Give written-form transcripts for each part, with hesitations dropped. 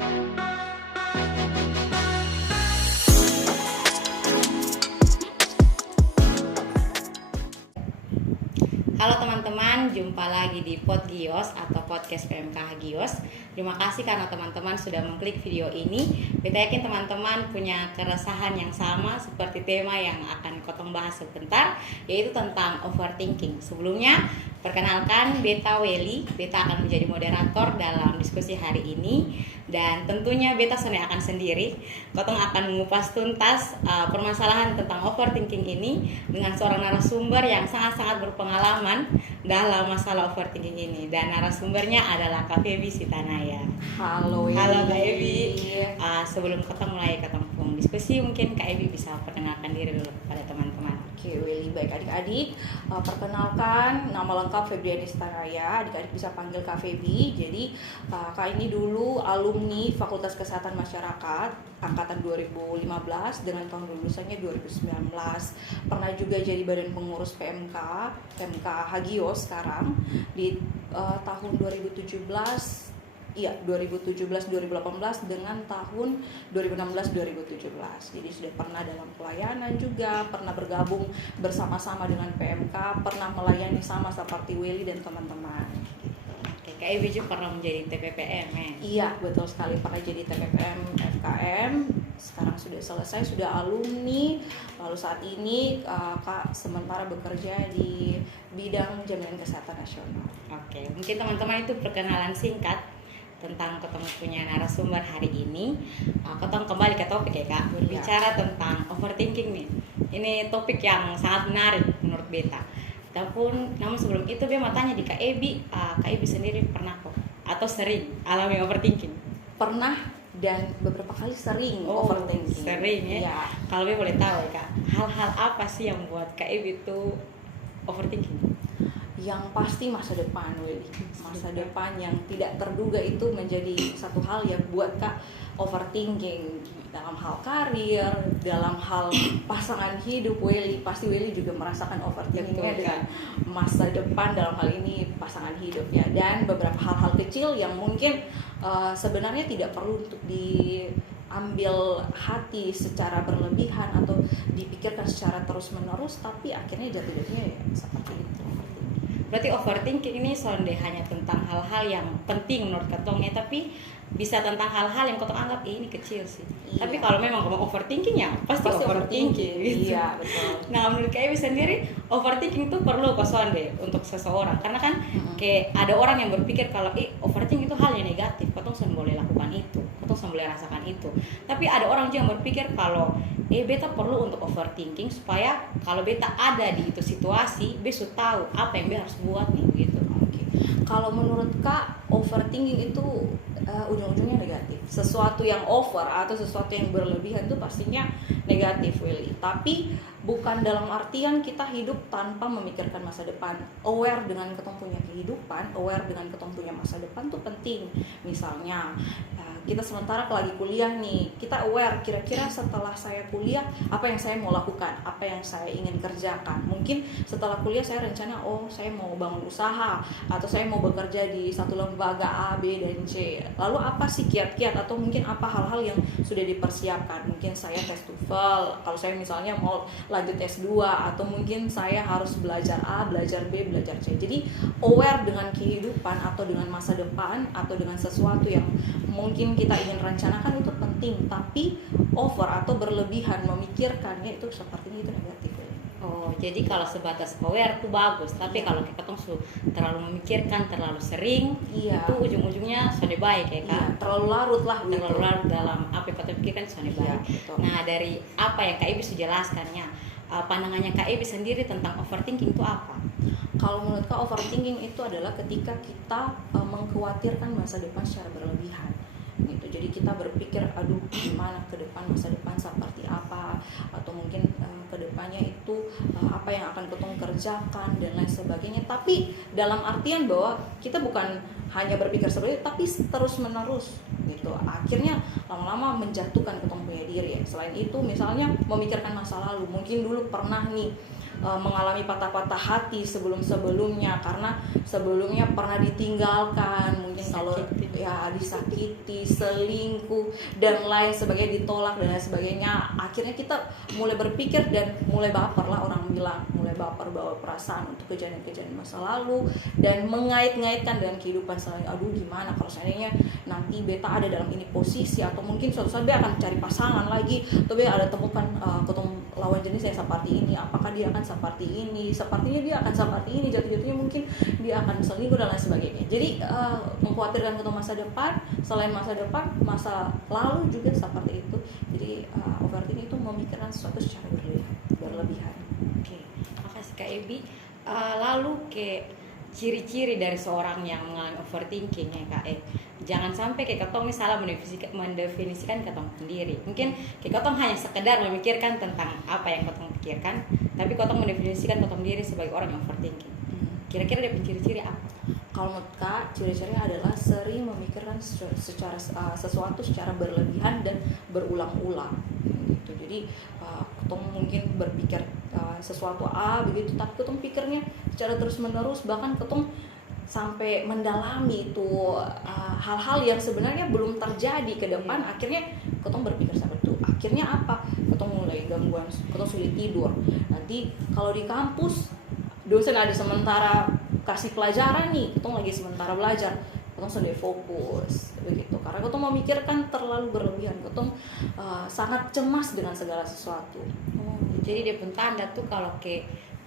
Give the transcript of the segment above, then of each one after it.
Halo teman-teman, jumpa lagi di Podgios atau Podcast PMK Gios. Terima kasih karena teman-teman sudah mengklik video ini. Beta yakin teman-teman punya keresahan yang sama seperti tema yang akan Kotong bahas sebentar, yaitu tentang overthinking. Sebelumnya, perkenalkan Beta Weli. Beta akan menjadi moderator dalam diskusi hari ini. Dan tentunya Beta akan sendiri. Kotong akan mengupas tuntas permasalahan tentang overthinking ini dengan seorang narasumber yang sangat-sangat berpengalaman dalam masalah overthinking ini. Dan narasumbernya adalah Kak Febi Sitanaya. Halo Kak Ebi. Sebelum kita mulai ketemu diskusi, mungkin Kak Ebi bisa perkenalkan diri dulu kepada teman-teman. Oke, Weli, baik adik-adik. Perkenalkan, nama lengkap Febriani Sitanaya. Adik-adik bisa panggil Kak Febi. Jadi Kak ini dulu alumni Fakultas Kesehatan Masyarakat angkatan 2015 dengan tahun lulusannya 2019. Pernah juga jadi badan pengurus PMK Hagios sekarang di tahun 2017. Iya, 2017-2018 dengan tahun 2016-2017. Jadi sudah pernah dalam pelayanan juga, pernah bergabung bersama-sama dengan PMK, pernah melayani sama seperti Weli dan teman-teman. Oke, Kak Ebi juga pernah menjadi TPPM ya? Iya, betul sekali, pernah jadi TPPM FKM. Sekarang sudah selesai, sudah alumni. Lalu saat ini Kak sementara bekerja di bidang jaminan kesehatan nasional. Oke, mungkin teman-teman itu perkenalan singkat tentang ketemu punya narasumber hari ini. Ketemu kembali ke topik ya Kak, berbicara tentang overthinking nih. Ini topik yang sangat menarik menurut Beta. Namun sebelum itu Beta mau tanya di Kak Ebi, Kak Ebi sendiri pernah kok atau sering alami overthinking? Pernah dan beberapa kali sering overthinking. Sering ya? Ya. Kalau Beta boleh tahu ya Kak, hal-hal apa sih yang buat Kak Ebi itu overthinking? Yang pasti masa depan, Weli. Masa depan yang tidak terduga itu menjadi satu hal yang buat Kak overthinking dalam hal karir, dalam hal pasangan hidup. Weli pasti Weli juga merasakan overthinkingnya dengan masa depan dalam hal ini pasangan hidup ya. Dan beberapa hal-hal kecil yang mungkin sebenarnya tidak perlu untuk diambil hati secara berlebihan atau dipikirkan secara terus-menerus, tapi akhirnya jatuh-jatuhnya ya seperti itu. Berarti overthinking ini sonde hanya tentang hal-hal yang penting menurut ketongnya, tapi bisa tentang hal-hal yang ketong anggap ini kecil sih. Iya. Tapi kalau memang kamu overthinking ya pasti overthinking. Gitu. Iya, betul. Nah menurut Kak Ebi sendiri overthinking itu perlu kok sonde untuk seseorang, karena kan kayak ada orang yang berpikir kalau overthinking itu hal yang negatif, ketong boleh lakukan itu, ketong boleh rasakan itu. Tapi ada orang juga yang berpikir kalau beta perlu untuk overthinking supaya kalau beta ada di itu situasi, beta tahu apa yang beta harus buat nih begitu. Oke. Kalau menurut Kak, overthinking itu ujung-ujungnya negatif. Sesuatu yang over atau sesuatu yang berlebihan itu pastinya negatif, Willy. Tapi bukan dalam artian kita hidup tanpa memikirkan masa depan. Aware dengan ketong punya kehidupan, aware dengan ketong punya masa depan tuh penting. Misalnya kita sementara lagi kuliah nih, kita aware kira-kira setelah saya kuliah apa yang saya mau lakukan, apa yang saya ingin kerjakan. Mungkin setelah kuliah saya rencana saya mau bangun usaha atau saya mau bekerja di satu lembaga A, B, dan C. Lalu apa sih kiat-kiat atau mungkin apa hal-hal yang sudah dipersiapkan? Mungkin saya tes TOEFL, kalau saya misalnya mau lanjut S2, atau mungkin saya harus belajar A, belajar B, belajar C. Jadi aware dengan kehidupan atau dengan masa depan atau dengan sesuatu yang mungkin kita ingin rencanakan itu penting, tapi over atau berlebihan memikirkannya itu sepertinya itu negatif. Oh, jadi kalau sebatas aware itu bagus, tapi kalau kita terlalu memikirkan, terlalu sering, itu ujung-ujungnya sonde baik ya Kak? Iya, terlalu larut lah. Terlalu larut dalam apa yang kita pikirkan sonde baik. Betul. Nah, dari apa yang Kak Ebi sudah jelaskannya, pandangannya Kak Ebi sendiri tentang overthinking itu apa? Kalau menurut Kak, overthinking itu adalah ketika kita mengkhawatirkan masa depan secara berlebihan. Gitu. Jadi kita berpikir, aduh gimana ke depan, masa depan seperti apa, atau mungkin ke depannya itu apa yang akan ketong kerjakan dan lain sebagainya. Tapi dalam artian bahwa kita bukan hanya berpikir seperti itu, tapi terus menerus gitu. Akhirnya lama-lama menjatuhkan ketong punya diri ya. Selain itu misalnya memikirkan masa lalu, mungkin dulu pernah nih mengalami patah-patah hati sebelum-sebelumnya karena sebelumnya pernah ditinggalkan, mungkin kalau ya ya disakiti, selingkuh dan lain sebagainya, ditolak dan lain sebagainya. Akhirnya kita mulai berpikir dan mulai baper lah, orang bilang mulai baper, bawa perasaan untuk kejadian-kejadian masa lalu dan mengait-ngaitkan dengan kehidupan selain. Aduh gimana kalau seandainya nanti beta ada dalam ini posisi, atau mungkin suatu saat beta akan cari pasangan lagi, atau beta ada temukan ketemu lawan jenis yang seperti ini, apakah dia akan seperti ini, sepertinya dia akan seperti ini, jatuh-jatuhnya mungkin dia akan selingkuh dan lain sebagainya. Jadi mengkhawatirkan untuk masa depan, selain masa depan, masa lalu juga seperti itu. Jadi overthinking itu memikirkan sesuatu secara berlebihan. Oke, makasih Kak Ebi. Lalu ke ciri-ciri dari seorang yang mengalami overthinking ya Kak jangan sampai kayak ketong salah mendefinisikan ketong sendiri. Mungkin kayak ketong hanya sekedar memikirkan tentang apa yang ketong pikirkan, tapi ketong mendefinisikan ketong diri sebagai orang yang overthinking. Kira-kira ada ciri-ciri apa? Kalau menurut Kak, ciri-cirinya adalah sering memikirkan sesuatu secara berlebihan dan berulang-ulang gitu. Jadi ketong mungkin berpikir sesuatu A begitu, tapi ketong pikirnya secara terus-menerus, bahkan ketong sampai mendalami itu hal-hal yang sebenarnya belum terjadi ke depan. Akhirnya ketong berpikir seperti itu. Akhirnya apa? Ketong mulai gangguan, ketong sulit tidur. Nanti kalau di kampus dosen ada sementara kasih pelajaran nih, ketong lagi sementara belajar, ketong sudah fokus begitu, karena ketong memikirkan terlalu berlebihan, ketong sangat cemas dengan segala sesuatu. Jadi dia pun tanda tuh kalau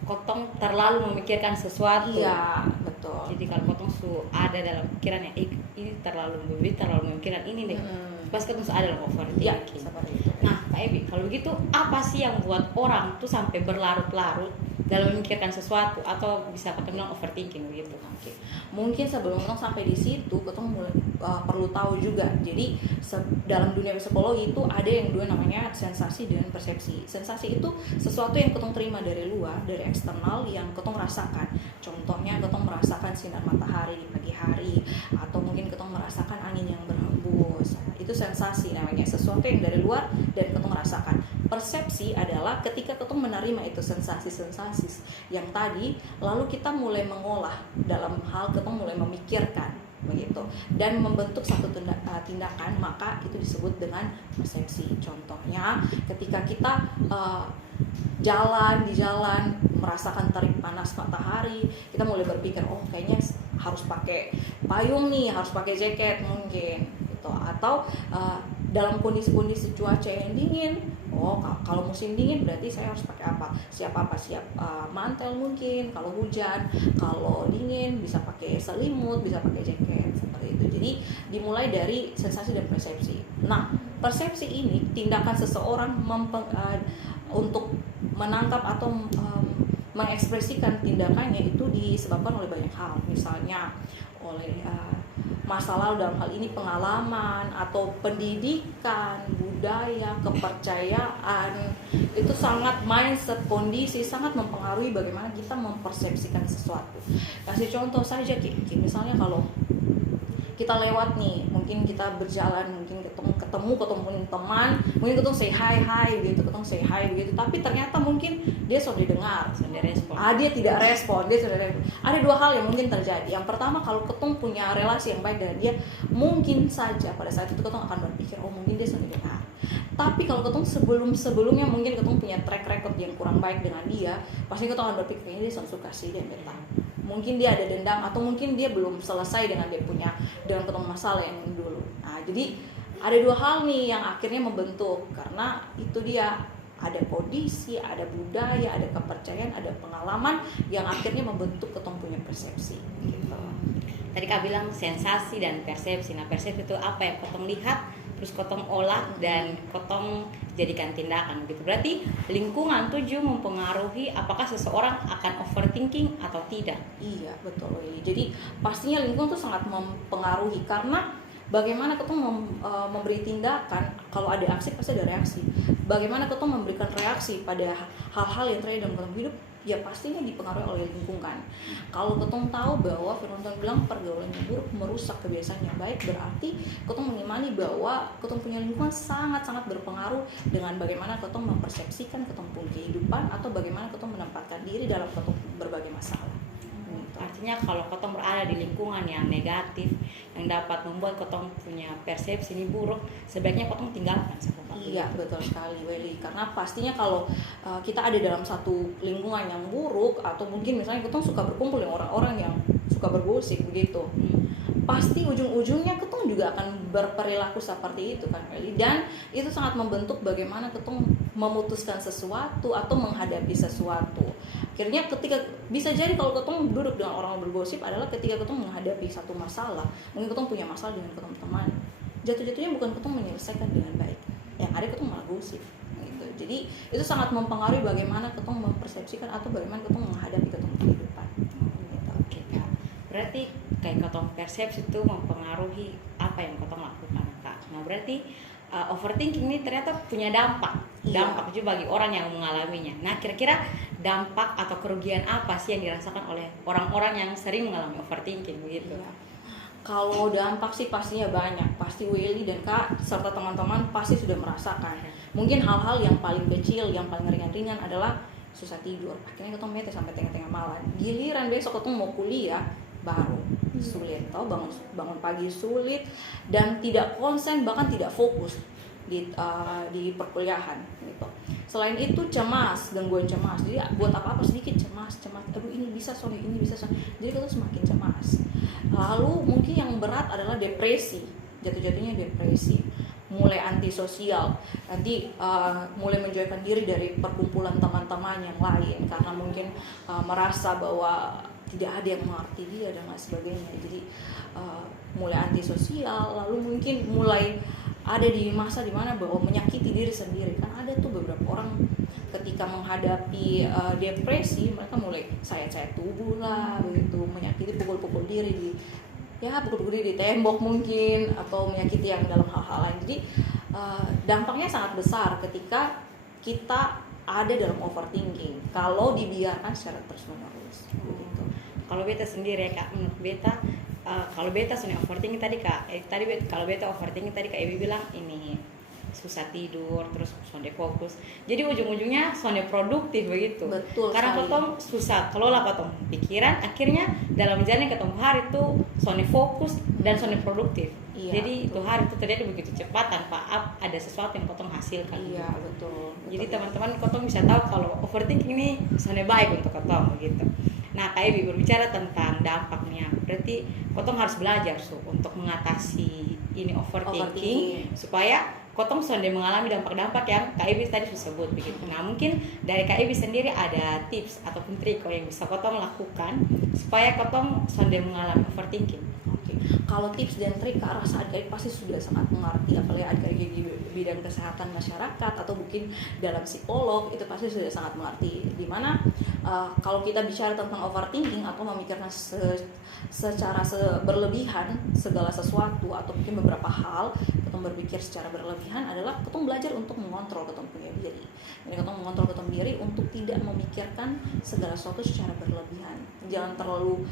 ketong terlalu memikirkan sesuatu. Iya, betul. Jadi kalau ketong ada dalam pikirannya, ini terlalu memikirkan ini deh. Pas ketong ada dalam overthinking. Ya, seperti itu. Nah, Kak Ebi, kalau begitu apa sih yang buat orang tuh sampai berlarut-larut dalam memikirkan sesuatu, atau bisa ketong bilang overthinking begitu? Oke. Mungkin sebelum ketong sampai di situ, ketong perlu tahu juga. Jadi dalam dunia psikologi itu ada yang dua namanya sensasi dan persepsi. Sensasi itu sesuatu yang ketong terima dari luar, dari eksternal yang ketong rasakan. Contohnya ketong merasakan sinar matahari di pagi hari, atau mungkin ketong merasakan angin yang berhembus. Itu sensasi namanya, sesuatu yang dari luar dan ketong rasakan. Persepsi adalah ketika ketong menerima itu sensasi-sensasi yang tadi, lalu kita mulai mengolah dalam hal ketong mulai memikirkan begitu dan membentuk satu tindakan, maka itu disebut dengan persepsi. Contohnya ketika kita jalan di jalan merasakan terik panas matahari, kita mulai berpikir, oh kayaknya harus pakai payung nih, harus pakai jaket mungkin gitu. Atau dalam kondisi-kondisi cuaca yang dingin, oh kalau musim dingin berarti saya harus pakai apa? Siap mantel mungkin. Kalau hujan, kalau dingin bisa pakai selimut, bisa pakai jaket seperti itu. Jadi dimulai dari sensasi dan persepsi. Nah, persepsi ini tindakan seseorang untuk menangkap atau mengekspresikan tindakannya itu disebabkan oleh banyak hal. Misalnya oleh masa lalu, dalam hal ini pengalaman atau pendidikan, budaya, kepercayaan. Itu sangat mindset, kondisi sangat mempengaruhi bagaimana kita mempersepsikan sesuatu. Kasih contoh saja, misalnya kalau kita lewat nih, mungkin kita berjalan, mungkin ketemu teman, mungkin ketemu say hi gitu, ketemu say hi begitu, tapi ternyata mungkin dia sudah didengar, Sudah respon. dia tidak respon, dia sudah respon. Ada dua hal yang mungkin terjadi. Yang pertama, kalau ketemu punya relasi yang baik dengan dia, mungkin saja pada saat itu ketemu akan berpikir, oh mungkin dia sudah didengar. Tapi kalau ketemu sebelumnya mungkin ketemu punya track record yang kurang baik dengan dia, pasti ketemu akan berpikir, kayaknya dia suka sih, dia betah. Mungkin dia ada dendam, atau mungkin dia belum selesai dengan ketemu masalah yang dulu. Nah, jadi ada dua hal nih yang akhirnya membentuk, karena itu dia ada kondisi, ada budaya, ada kepercayaan, ada pengalaman yang akhirnya membentuk ketemu punya persepsi gitu. Tadi Kak bilang sensasi dan persepsi. Nah, persepsi itu apa yang ketong lihat, terus ketong olah dan ketong jadikan tindakan gitu. Berarti lingkungan tuh juga mempengaruhi apakah seseorang akan overthinking atau tidak. Iya, betul. Jadi pastinya lingkungan tuh sangat mempengaruhi, karena bagaimana ketong memberi tindakan, kalau ada aksi pasti ada reaksi. Bagaimana ketong memberikan reaksi pada hal-hal yang terjadi dalam ketong hidup, ya pastinya dipengaruhi oleh lingkungan. Kalau ketong tahu bahwa firman Tuhan bilang pergaulan yang buruk merusak kebiasaan yang baik, berarti ketong mengimani bahwa ketong punya lingkungan sangat-sangat berpengaruh dengan bagaimana ketong mempersepsikan ketong punya kehidupan, atau bagaimana ketong menempatkan diri dalam ketong berbagai masalah. Artinya kalau ketong berada di lingkungan yang negatif, yang dapat membuat ketong punya persepsi ini buruk, sebaiknya ketong tinggalkan seperti itu. Iya, betul sekali Welly. Karena pastinya kalau kita ada dalam satu lingkungan yang buruk, atau mungkin misalnya kita suka berkumpul dengan orang-orang yang suka bergosip begitu, pasti ujung-ujungnya ketong juga akan berperilaku seperti itu kan Welly. Dan itu sangat membentuk bagaimana ketong memutuskan sesuatu atau menghadapi sesuatu. Akhirnya ketika bisa jadi kalau ketong duduk dengan orang bergosip adalah ketika ketong menghadapi satu masalah, mungkin ketong punya masalah dengan ketong teman, jatuh-jatuhnya bukan ketong menyelesaikan dengan baik, yang ada ketong malah gosip gitu. Jadi itu sangat mempengaruhi bagaimana ketong mempersepsikan atau bagaimana ketong menghadapi ketong kehidupan gitu. Oke Kak, berarti kayak ketong persepsi itu mempengaruhi apa yang ketong lakukan Kak. Nah berarti overthinking ini ternyata punya dampak juga bagi orang yang mengalaminya. Nah kira-kira dampak atau kerugian apa sih yang dirasakan oleh orang-orang yang sering mengalami overthinking begitu? Iya. Kalau dampak sih pastinya banyak, pasti Willy dan Kak serta teman-teman pasti sudah merasakan. Mungkin hal-hal yang paling kecil, yang paling ringan-ringan adalah susah tidur. Akhirnya ketemu bete sampai tengah-tengah malam. Giliran besok ketemu mau kuliah, baru sulit, tau bangun pagi sulit dan tidak konsen, bahkan tidak fokus di perkuliahan gitu. Selain itu cemas, gangguan cemas. Jadi buat apa-apa sedikit cemas. Aduh ini bisa Sony, ini bisa Sony. Jadi kita semakin cemas. Lalu mungkin yang berat adalah depresi. Jatuh-jatuhnya depresi. Mulai antisosial. Nanti mulai menjauhkan diri dari perkumpulan teman-teman yang lain karena mungkin merasa bahwa tidak ada yang mengerti dia dan lain sebagainya. Jadi mulai antisosial, lalu mungkin mulai ada di masa dimana bahwa menyakiti diri sendiri. Kan ada tuh beberapa orang ketika menghadapi depresi, mereka mulai sayat-sayat tubuh lah begitu, menyakiti, pukul-pukul diri di tembok mungkin, atau menyakiti yang dalam hal-hal lain. Jadi dampaknya sangat besar ketika kita ada dalam overthinking kalau dibiarkan secara terus-menerus begitu. Kalau beta sendiri ya Kak, menurut beta kalau beta soalnya overthinking tadi Kak, kalau beta overthinking tadi Kak Ebi bilang ini susah tidur, terus sonde fokus. Jadi ujung-ujungnya sonde produktif begitu. Betul. Karena sekali. ketong susah kelola ketong pikiran, akhirnya dalam jalan ketong hari itu sonde fokus dan sonde produktif. Iya, Jadi betul. itu hari itu terjadi begitu cepat tanpa ada sesuatu yang ketong hasilkan. Iya betul. Jadi teman-teman ketong bisa tahu kalau overthinking ini sonde baik untuk ketong begitu. Nah, Kak Ebi berbicara tentang dampaknya. Berarti kotong harus belajar untuk mengatasi ini overthinking supaya kotong sonde mengalami dampak-dampak yang Kak Ebi tadi sudah sebut begitu. Nah, mungkin dari Kak Ebi sendiri ada tips ataupun trik yang bisa kotong lakukan supaya kotong sonde mengalami overthinking. Oke. Kalau tips dan trik ke arah adik-adik pasti sudah sangat mengerti, apalagi adik-adik di bidang kesehatan masyarakat atau mungkin dalam psikolog itu pasti sudah sangat mengerti. Dimana kalau kita bicara tentang overthinking atau memikirkan secara berlebihan segala sesuatu atau mungkin beberapa hal, kita berpikir secara berlebihan adalah kita belajar untuk mengontrol kita punya diri. Jadi kita mengontrol kita diri untuk tidak memikirkan segala sesuatu secara berlebihan. Jangan terlalu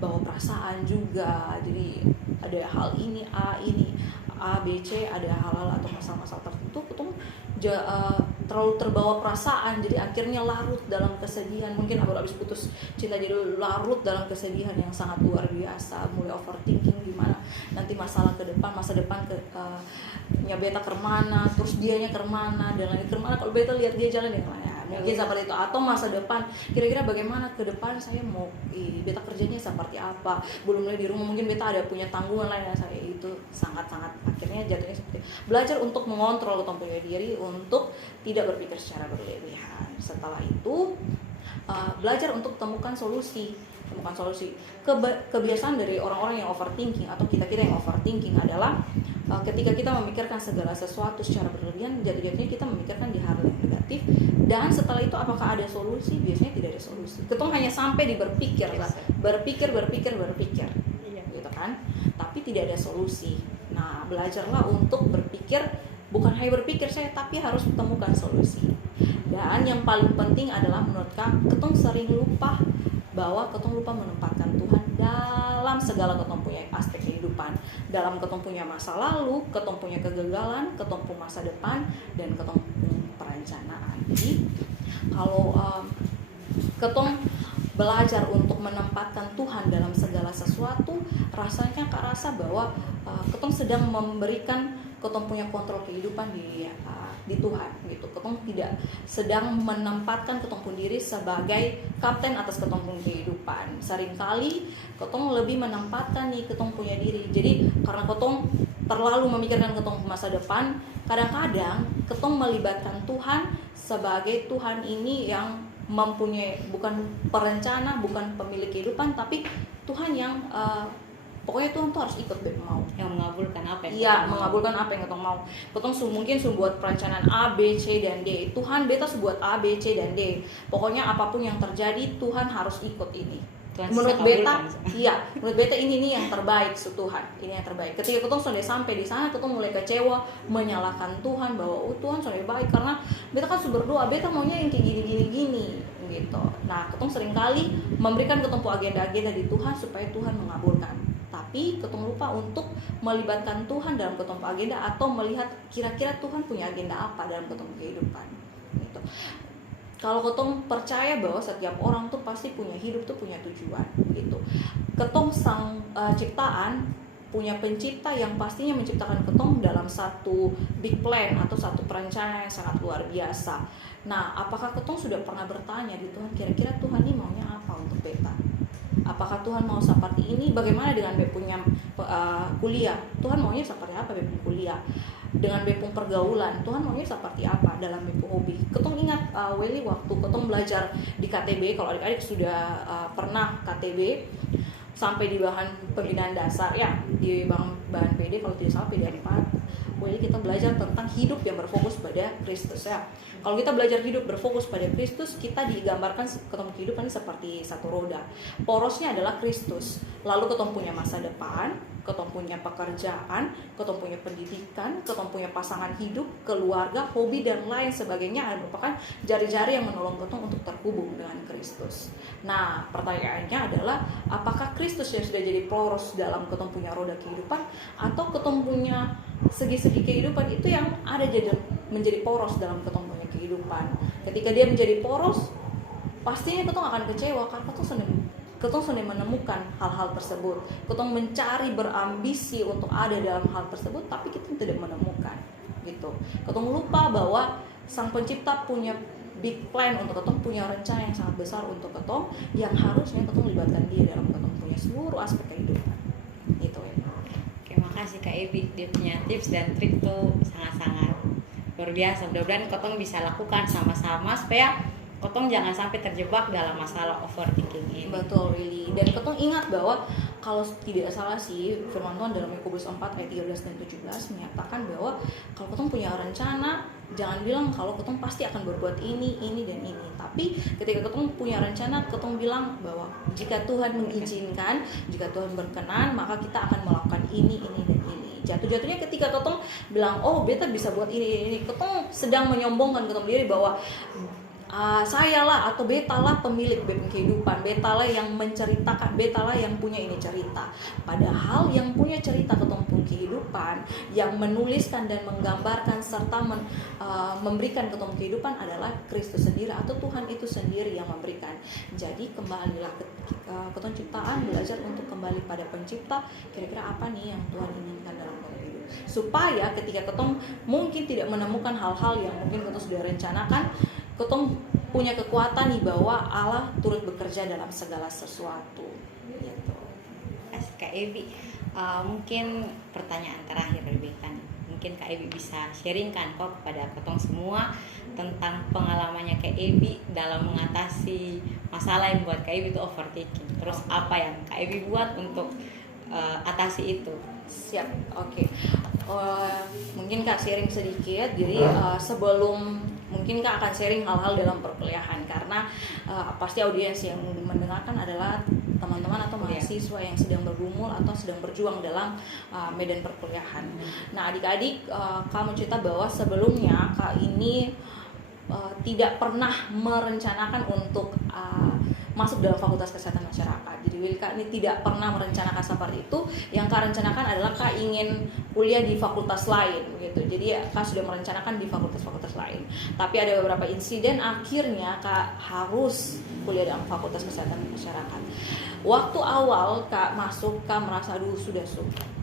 bawa perasaan juga. Jadi ada hal ini A, B, C, ada hal-hal atau masalah-masalah tertentu kita terlalu terbawa perasaan, jadi akhirnya larut dalam kesedihan. Mungkin habis putus cinta jadi larut dalam kesedihan yang sangat luar biasa, mulai overthinking gimana nanti masa depan nya beta kemana, terus dianya kemana dan lain kemana. Kalau beta lihat dia jalan yang mana, mungkin seperti itu. Atau masa depan, kira-kira bagaimana ke depan saya mau beta kerjanya seperti apa, belum lagi di rumah mungkin beta ada punya tanggungan lain yang saya itu sangat-sangat akhirnya jatuhnya seperti belajar untuk mengontrol punya diri untuk tidak berpikir secara berlebihan. Setelah itu belajar untuk temukan solusi. Kebiasaan dari orang-orang yang overthinking atau kita yang overthinking adalah ketika kita memikirkan segala sesuatu secara berlebihan, jatuh-jatuhnya kita memikirkan di hal yang negatif, dan setelah itu apakah ada solusi? Biasanya tidak ada solusi. Ketong hanya sampai di berpikir lah, berpikir gitu kan, tapi tidak ada solusi. Nah, belajarlah untuk berpikir, bukan hanya berpikir tapi harus temukan solusi. Dan yang paling penting adalah menurut ketong sering lupa bahwa ketong lupa menempatkan Tuhan dalam segala ketong punya aspek kehidupan, dalam ketong punya masa lalu, ketong punya kegagalan, ketong punya masa depan, dan ketong punya perencanaan. Jadi kalau ketong belajar untuk menempatkan Tuhan dalam segala sesuatu, rasanya Kak rasa bahwa ketong sedang memberikan ketong punya kontrol kehidupan di Tuhan gitu. Ketong tidak sedang menempatkan ketong pun diri sebagai kapten atas ketong pun kehidupan. Seringkali ketong lebih menempatkan nih ketong punya diri. Jadi karena ketong terlalu memikirkan ketong masa depan, kadang-kadang ketong melibatkan Tuhan sebagai Tuhan ini yang mempunyai, bukan perencana, bukan pemilik kehidupan, tapi Tuhan yang pokoknya Tuhan tuh harus ikut beb mau, yang mengabulkan apa yang iya, mengabulkan apa yang ketong mau. Ketong mungkin buat perencanaan A, B, C, dan D. Tuhan beta buat A, B, C, dan D. Pokoknya apapun yang terjadi Tuhan harus ikut ini. Tuhan Menurut kabulkan. beta, iya, menurut beta ini nih yang terbaik Tuhan, ini yang terbaik. Ketika ketong sudah sampai di sana, ketong mulai kecewa, menyalahkan Tuhan bahwa Tuhan sudah baik karena beta kan sudah berdoa, beta maunya yang kayak gini gitu. Nah, ketong seringkali memberikan ketong agenda-agenda di Tuhan supaya Tuhan mengabulkan. Tapi ketong lupa untuk melibatkan Tuhan dalam ketong agenda atau melihat kira-kira Tuhan punya agenda apa dalam ketong kehidupan gitu. Kalau ketong percaya bahwa setiap orang tuh pasti punya hidup tuh punya tujuan gitu. Ketong sang ciptaan punya pencipta yang pastinya menciptakan ketong dalam satu big plan atau satu perencanaan yang sangat luar biasa. Nah, apakah ketong sudah pernah bertanya di Tuhan, kira-kira Tuhan ini maunya apa untuk beta? Apakah Tuhan mau seperti ini? Bagaimana dengan beta punya kuliah? Tuhan maunya seperti apa beta punya kuliah? Dengan bepung pergaulan, Tuhan maunya seperti apa dalam bepung hobi? Ketong ingat Welly waktu ketong belajar di KTB, kalau adik-adik sudah pernah KTB sampai di bahan pembinaan dasar ya, di bahan PD kalau tidak salah PD 4, Welly kita belajar tentang hidup yang berfokus pada Kristus ya. Kalau kita belajar hidup berfokus pada Kristus, kita digambarkan ketemu kehidupan seperti satu roda. Porosnya adalah Kristus. Lalu ketemu punya masa depan, ketemu punya pekerjaan, ketemu punya pendidikan, ketemu punya pasangan hidup, keluarga, hobi dan lain sebagainya merupakan jari-jari yang menolong ketemu untuk terhubung dengan Kristus. Nah, pertanyaannya adalah apakah Kristus yang sudah jadi poros dalam ketemu punya roda kehidupan atau ketemu punya segi-segi kehidupan itu yang ada jadi menjadi poros dalam ketemu punya kehidupan. Ketika dia menjadi poros, pastinya ketemu akan kecewa karena ketemu sudah menemukan hal-hal tersebut. Ketemu mencari berambisi untuk ada dalam hal tersebut, tapi kita tidak menemukan gitu. Ketemu lupa bahwa Sang Pencipta punya big plan untuk ketemu, punya rencana yang sangat besar untuk ketemu, yang harusnya ketemu libatkan dia dalam ketemu punya seluruh aspek kehidupan. Gitu ya. Oke, makasih Kak Evi, dia punya tips dan trik tuh sangat-sangat luar biasa. Mudah-mudahan ketemu bisa lakukan sama-sama supaya ketong jangan sampai terjebak dalam masalah overthinking ini. Betul, really. Dan ketong ingat bahwa kalau tidak salah sih firman Tuhan dalam Yakobus 4 ayat 13 dan 17 menyatakan bahwa kalau ketong punya rencana, jangan bilang kalau ketong pasti akan berbuat ini dan ini. Tapi ketika ketong punya rencana, ketong bilang bahwa jika Tuhan mengizinkan, jika Tuhan berkenan, maka kita akan melakukan ini dan ini. Jatuh-jatuhnya ketika ketong bilang, oh beta bisa buat ini, ketong sedang menyombongkan ketong diri bahwa saya lah atau beta lah pemilik kehidupan, beta lah yang menceritakan, beta lah yang punya ini cerita. Padahal yang punya cerita ketemu kehidupan, yang menuliskan dan menggambarkan serta memberikan ketemu kehidupan adalah Kristus sendiri atau Tuhan itu sendiri yang memberikan. Jadi kembalilah ketemu ciptaan, belajar untuk kembali pada pencipta. Kira-kira apa nih yang Tuhan inginkan dalam hidup, supaya ketika ketemu mungkin tidak menemukan hal-hal yang mungkin ketemu sudah rencanakan, ketong punya kekuatan nih bahwa Allah turut bekerja dalam segala sesuatu gitu. Kak Evi, mungkin pertanyaan terakhir lebih kan, mungkin Kak Evi bisa sharingkan kok kepada ketong semua tentang pengalamannya Kak Evi dalam mengatasi masalah yang buat Kak Evi itu overthinking. Terus apa yang Kak Evi buat untuk atasi itu? Siap, oke. Mungkin Kak sharing sedikit. Jadi sebelum mungkin Kak akan sharing hal-hal dalam perkuliahan karena pasti audiens yang mendengarkan adalah teman-teman atau mahasiswa yang sedang bergumul atau sedang berjuang dalam medan perkuliahan. Nah, adik-adik, Kak mau cerita bahwa sebelumnya Kak ini tidak pernah merencanakan untuk masuk dalam Fakultas Kesehatan Masyarakat. Jadi Willy Kak ini tidak pernah merencanakan seperti itu. Yang Kak rencanakan adalah Kak ingin kuliah di fakultas lain gitu. Jadi Kak sudah merencanakan di fakultas-fakultas lain. Tapi ada beberapa insiden akhirnya Kak harus kuliah dalam Fakultas Kesehatan Masyarakat. Waktu awal Kak masuk, Kak merasa aduh sudah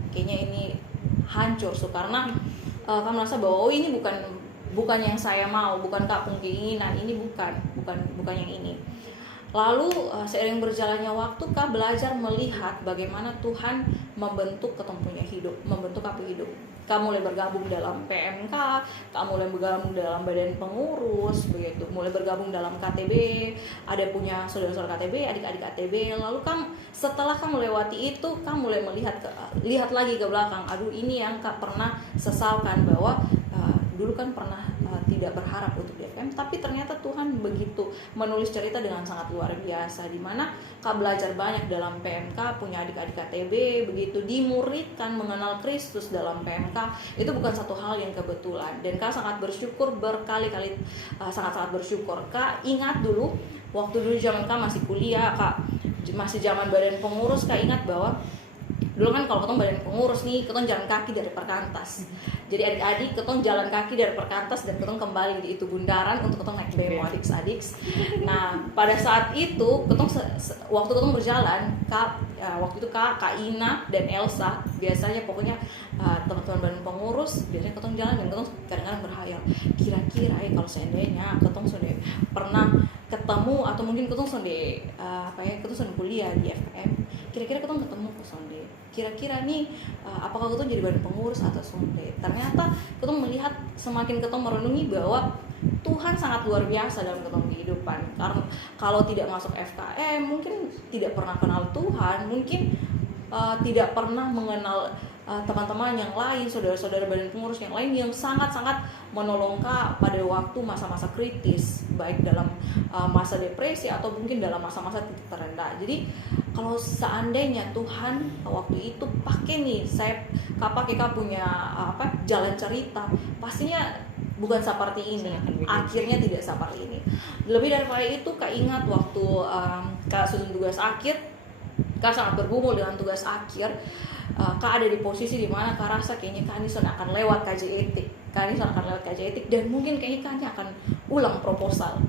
kayaknya ini hancur karena Kak merasa bahwa oh ini bukan yang saya mau, bukan Kak keinginan, ini bukan yang ini. Lalu seiring berjalannya waktu Kak belajar melihat bagaimana Tuhan membentuk ketempunya hidup, membentuk Kak hidup. Kak mulai bergabung dalam PMK, Kak mulai bergabung dalam badan pengurus, begitu. Mulai bergabung dalam KTB, ada punya saudara-saudara KTB, adik-adik KTB. Lalu setelah Kak melewati itu, Kak mulai lihat lagi ke belakang. Aduh, ini yang Kak pernah sesalkan bahwa dulu kan pernah tidak berharap untuk di FM, tapi ternyata Tuhan begitu menulis cerita dengan sangat luar biasa, di mana Kak belajar banyak dalam PMK, punya adik-adik KTB, begitu dimuridkan mengenal Kristus dalam PMK. Itu bukan satu hal yang kebetulan, dan Kak sangat bersyukur berkali-kali, sangat-sangat bersyukur. Kak ingat dulu waktu zaman Kak masih kuliah, Kak masih zaman badan pengurus, Kak ingat bahwa dulu kan kalau ketong badan pengurus nih, ketong jalan kaki dari Perkantas. Jadi adik-adik ketong jalan kaki dari Perkantas dan ketong kembali di itu bundaran untuk ketong naik bemo adik-adik. Nah pada saat itu ketong waktu ketong berjalan, waktu itu Kak Ina dan Elsa biasanya pokoknya teman-teman badan pengurus biasanya ketong jalan dan ketong kadang-kadang berhayal kira-kira kalau seandainya ketong sudah pernah ketemu atau mungkin ketong sudah ketong sudah kuliah di FKM, kira-kira ketong ketemu ke sonde, kira-kira nih apakah ketong jadi badan pengurus atau sonde. Ternyata ketong melihat semakin ketong merenungi bahwa Tuhan sangat luar biasa dalam ketong kehidupan. Karena kalau tidak masuk FKM mungkin tidak pernah kenal Tuhan, mungkin tidak pernah mengenal teman-teman yang lain, saudara-saudara badan pengurus yang lain yang sangat-sangat menolong Kak pada waktu masa-masa kritis, baik dalam masa depresi atau mungkin dalam masa-masa titik terendah. Jadi kalau seandainya Tuhan waktu itu pakai nih, Kak punya jalan cerita, pastinya bukan seperti ini, akhirnya tidak seperti ini. Lebih daripada itu Kak ingat waktu Kak susun tugas akhir, Kak sangat bergumul dengan tugas akhir. Kak ada di posisi di mana Kak rasa kayaknya Kak Anison akan lewat KJ Etik, dan mungkin kayaknya Kak akan ulang proposal.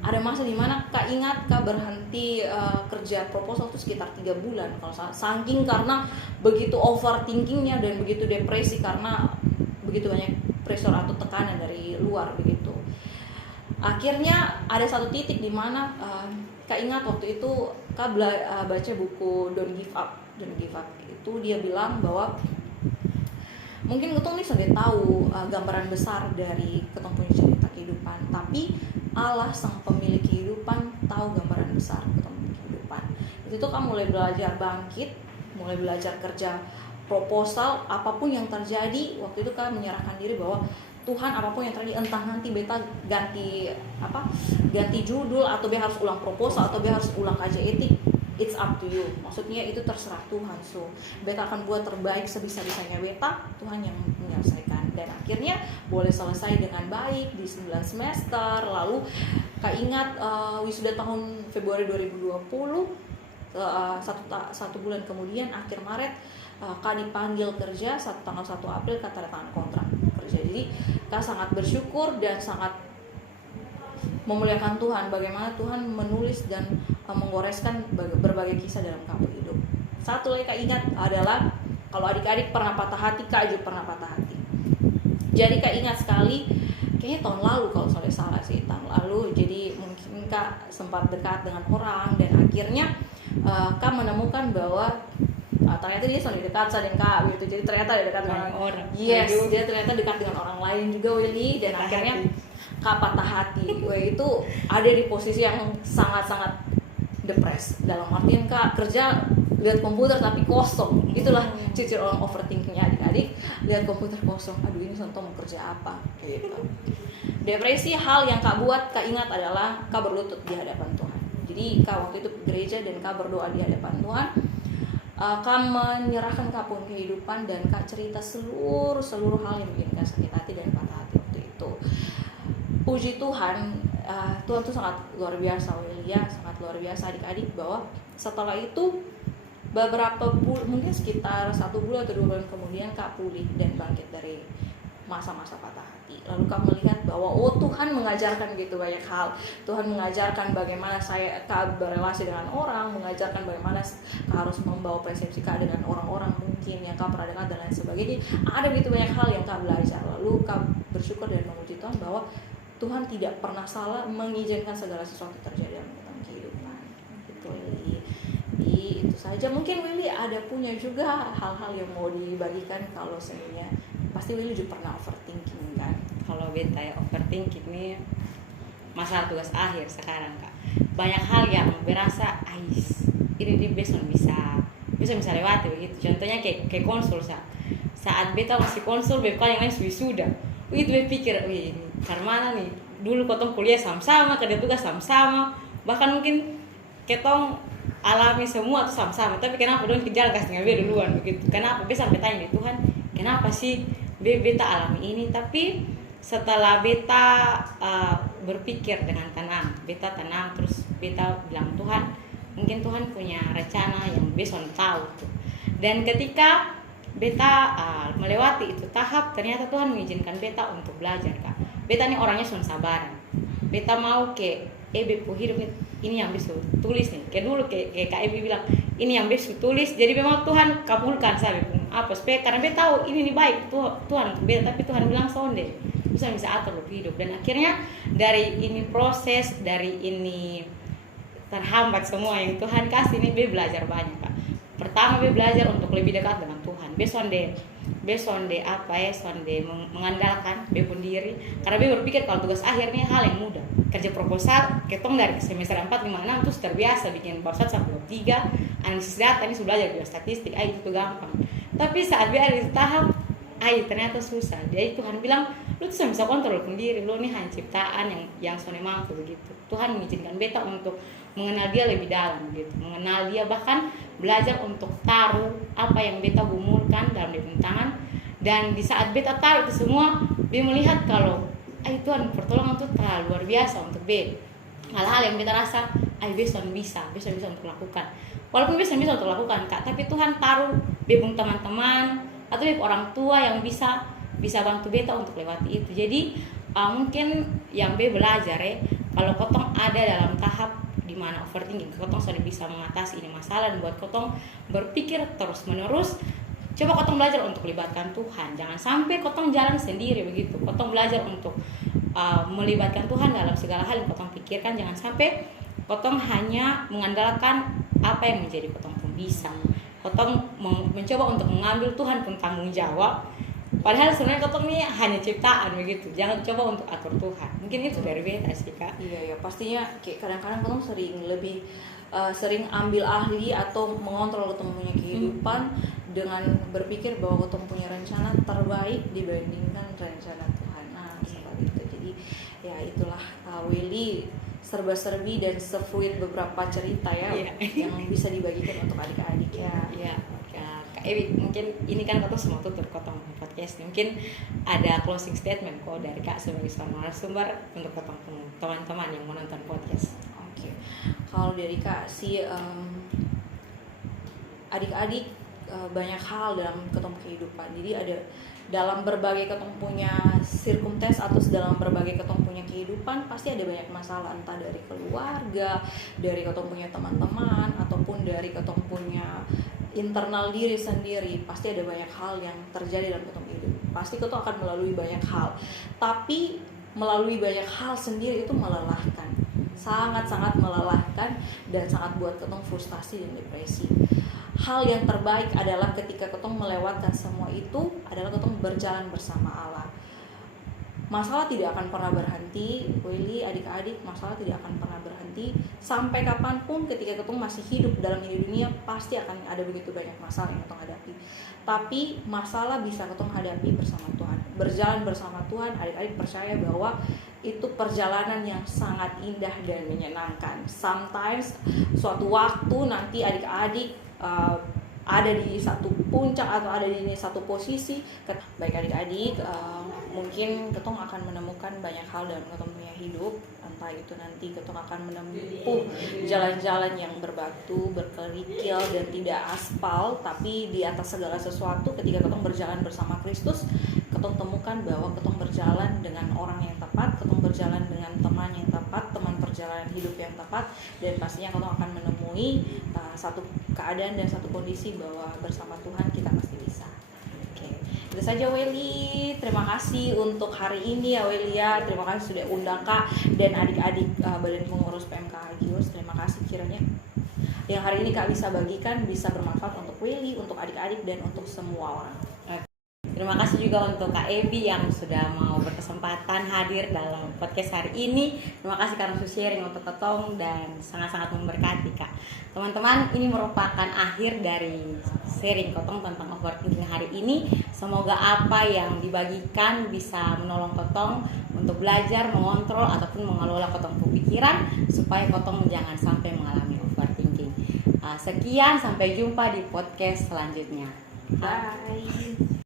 Ada masa di mana Kak ingat Kak berhenti kerja proposal itu sekitar 3 bulan kalau saking karena begitu overthinkingnya dan begitu depresi karena begitu banyak pressure atau tekanan dari luar begitu. Akhirnya ada satu titik di mana Kak ingat waktu itu Kak baca buku Don't Give Up. Itu dia bilang bahwa mungkin ketong nih sudah tahu gambaran besar dari ketong punya cerita kehidupan, tapi Allah sang pemilik kehidupan tahu gambaran besar ketong punya kehidupan. Itu tuh Kak mulai belajar bangkit, mulai belajar kerja proposal, apapun yang terjadi waktu itu Kak menyerahkan diri bahwa Tuhan apapun yang terjadi, entah nanti beta ganti judul atau beta harus ulang proposal atau beta harus ulang KJ etik, it's up to you. Maksudnya itu terserah Tuhan. So beta akan buat terbaik sebisa-bisanya beta, Tuhan yang menyelesaikan. Dan akhirnya boleh selesai dengan baik di 9 semester. Lalu Kak ingat wisuda tahun Februari 2020, satu bulan kemudian akhir Maret Kak dipanggil kerja, tanggal 1 April Kak tanda tangan kontrak kerja. Jadi Kak sangat bersyukur dan sangat memuliakan Tuhan bagaimana Tuhan menulis dan menggoreskan berbagai kisah dalam Kak hidup. Satu lagi Kak ingat adalah kalau adik-adik pernah patah hati, Kak juga pernah patah hati. Jadi Kak ingat sekali, kayaknya tahun lalu kalau saya salah sih, tahun lalu. Jadi mungkin Kak sempat dekat dengan orang dan akhirnya Kak menemukan bahwa ternyata dia sudah dekat sama Kak gitu. Jadi ternyata dia dekat dengan orang. Yes, dia ternyata dekat dengan orang lain juga Willy, dan akhirnya Kak patah hati. Itu ada di posisi yang sangat-sangat depres. Dalam artian Kak kerja lihat komputer tapi kosong. Itulah ciri orang overthinkingnya adik-adik. Lihat komputer kosong. Aduh ini contoh mau kerja apa? Gitu. Depresi, hal yang Kak buat Kak ingat adalah Kak berlutut di hadapan Tuhan. Jadi Kak waktu itu gereja dan Kak berdoa di hadapan Tuhan. Kak menyerahkan Kak pun kehidupan dan Kak cerita seluruh hal yang bikin Kak sakit hati dan patah hati waktu itu. Puji Tuhan, Tuhan tuh sangat luar biasa, Willy, ya, sangat luar biasa adik-adik, bahwa setelah itu beberapa mungkin sekitar 1 bulan atau 2 bulan kemudian Kak pulih dan bangkit dari masa-masa patah hati. Lalu Kak melihat bahwa Tuhan mengajarkan gitu banyak hal. Tuhan mengajarkan bagaimana Kak berrelasi dengan orang, mengajarkan bagaimana Kak harus membawa persepsi Kak dengan orang-orang mungkin yang Kak pernah dengar dan lain sebagainya. Ada begitu banyak hal yang Kak belajar. Lalu Kak bersyukur dan memuji Tuhan bahwa Tuhan tidak pernah salah mengizinkan segala sesuatu terjadi dalam kehidupan. Gitu, Willy. Itu saja. Mungkin Willy ada punya juga hal-hal yang mau dibagikan. Kalau sebenarnya pasti Willy juga pernah overthinking kan. Kalau beta ya overthinking nih masalah tugas akhir sekarang Kak. Banyak hal yang berasa ini di besok bisa lewati begitu. Contohnya kayak konsul saat beta masih konsul, beta yang lain wisuda. Itu beta pikir, ini karena nih dulu kotong kuliah sama-sama, kerja tugas sama-sama, bahkan mungkin ketong alami semua tuh sama-sama. Tapi kenapa dong jalan kasih ngabe duluan begitu? Kenapa? Beta sampai tanya Tuhan, kenapa sih beta alami ini? Tapi setelah beta berpikir dengan tenang, beta tenang, terus beta bilang Tuhan, mungkin Tuhan punya rencana yang besok tahu tuh. Dan ketika beta melewati itu tahap, ternyata Tuhan mengizinkan beta untuk belajar Kak. Beta nih orangnya sabaran. Beta mau bepo hidup ini yang bisa tulis nih. Kayak dulu kayak Kak Ebi bilang, ini yang bisa tulis. Jadi memang Tuhan kabulkan saya apa supaya karena beta tahu ini nih baik Tuhan untuk beta, tapi Tuhan bilang sonde bisa atur hidup. Dan akhirnya dari ini proses, dari ini terhambat semua yang Tuhan kasih ini, be belajar banyak Kak. Pertama be belajar untuk lebih dekat dengan Tuhan. Be sonde mengandalkan be pun diri, karena be berpikir kalau tugas akhirnya hal yang mudah. Kerja proposal ketong dari semester 4, 5, 6 terus terbiasa bikin bab 1 sampai bab 3, analisis data, ini sudah belajar biostatistik, itu gampang. Tapi saat be ada di tahap ternyata susah. Jadi Tuhan bilang, lu tuh bisa kontrol sendiri, lu nih hanya ciptaan yang sone mampu begitu. Tuhan mengizinkan beta untuk mengenal dia lebih dalam gitu, mengenal dia, bahkan belajar untuk taruh apa yang beta gumulkan dalam di tangan. Dan di saat beta taruh itu semua, beta melihat kalau Tuhan pertolongan tuh terlalu luar biasa untuk beta. Hal-hal yang beta rasa beta bisa untuk lakukan. Walaupun beta bisa untuk lakukan Kak, tapi Tuhan taruh beta teman-teman atau orang tua yang bisa bantu beta untuk lewati itu. Jadi mungkin yang be belajar kalau kotong ada dalam tahap di mana overthinking, kotong sudah bisa mengatasi ini masalah dan buat kotong berpikir terus menerus, coba kotong belajar untuk libatkan Tuhan. Jangan sampai kotong jalan sendiri begitu. Kotong belajar untuk melibatkan Tuhan dalam segala hal yang kotong pikirkan. Jangan sampai kotong hanya mengandalkan apa yang menjadi kotong pun bisa. Kotong mencoba untuk mengambil Tuhan pun tanggung jawab. Padahal sebenarnya kotong ini hanya ciptaan begitu. Jangan coba untuk atur Tuhan. Mungkin itu dari beta sih Kak. Iya, pastinya kayak kadang-kadang kotong sering ambil ahli atau mengontrol kotong punya kehidupan dengan berpikir bahwa kotong punya rencana terbaik dibandingkan rencana Tuhan. Seperti itu. Jadi ya itulah Willy serba-serbi dan sefruit beberapa cerita yang bisa dibagikan untuk adik-adik ya. Kak Ewi, mungkin ini kan kotong semua tutup kotong podcast. Mungkin ada closing statement kok dari Kak sebagai seorang narasumber untuk kotong teman-teman yang menonton podcast. Oke. Kalau dari Kak sih adik-adik banyak hal dalam kotong kehidupan. Jadi ada dalam berbagai kotong punya circumstance atau dalam berbagai kotong punya kehidupan pasti ada banyak masalah, entah dari keluarga, dari kotong punya teman-teman, ataupun dari kotong punya internal diri sendiri. Pasti ada banyak hal yang terjadi dalam kotong hidup. Pasti kotong akan melalui banyak hal. Tapi melalui banyak hal sendiri itu melelahkan. Sangat-sangat melelahkan dan sangat buat kotong frustasi dan depresi. Hal yang terbaik adalah ketika ketong melewatkan semua itu adalah ketong berjalan bersama Allah. Masalah tidak akan pernah berhenti, Willy, adik-adik, masalah tidak akan pernah berhenti sampai kapanpun. Ketika ketong masih hidup dalam ini dunia, pasti akan ada begitu banyak masalah yang ketong hadapi. Tapi masalah bisa ketong hadapi bersama Tuhan. Berjalan bersama Tuhan, adik-adik percaya bahwa itu perjalanan yang sangat indah dan menyenangkan. Sometimes suatu waktu nanti adik-adik ada di satu puncak atau ada di satu posisi. Baik adik-adik, mungkin ketong akan menemukan banyak hal dalam ketong punya hidup. Entah itu nanti ketong akan menempuh jalan-jalan yang berbatu, berkerikil dan tidak aspal, tapi di atas segala sesuatu ketika ketong berjalan bersama Kristus, ketong temukan bahwa ketong berjalan dengan orang yang tepat, ketong berjalan dengan teman yang tepat, teman perjalanan hidup yang tepat, dan pastinya ketong akan menemui satu keadaan dan satu kondisi bahwa bersama Tuhan kita pasti bisa. Oke, itu saja Welly. Terima kasih untuk hari ini ya Welly ya. Terima kasih sudah undang Kak dan adik-adik Badan Pengurus PMK Hagios. Terima kasih kiranya yang hari ini Kak bisa bagikan bisa bermanfaat untuk Welly, untuk adik-adik dan untuk semua orang. Terima kasih juga untuk Kak Ebi yang sudah mau berkesempatan hadir dalam podcast hari ini. Terima kasih karena sudah sharing untuk ketong dan sangat-sangat memberkati Kak. Teman-teman, ini merupakan akhir dari sharing ketong tentang overthinking hari ini. Semoga apa yang dibagikan bisa menolong ketong untuk belajar, mengontrol ataupun mengelola ketong pikiran supaya ketong jangan sampai mengalami overthinking. Sekian, sampai jumpa di podcast selanjutnya. Bye.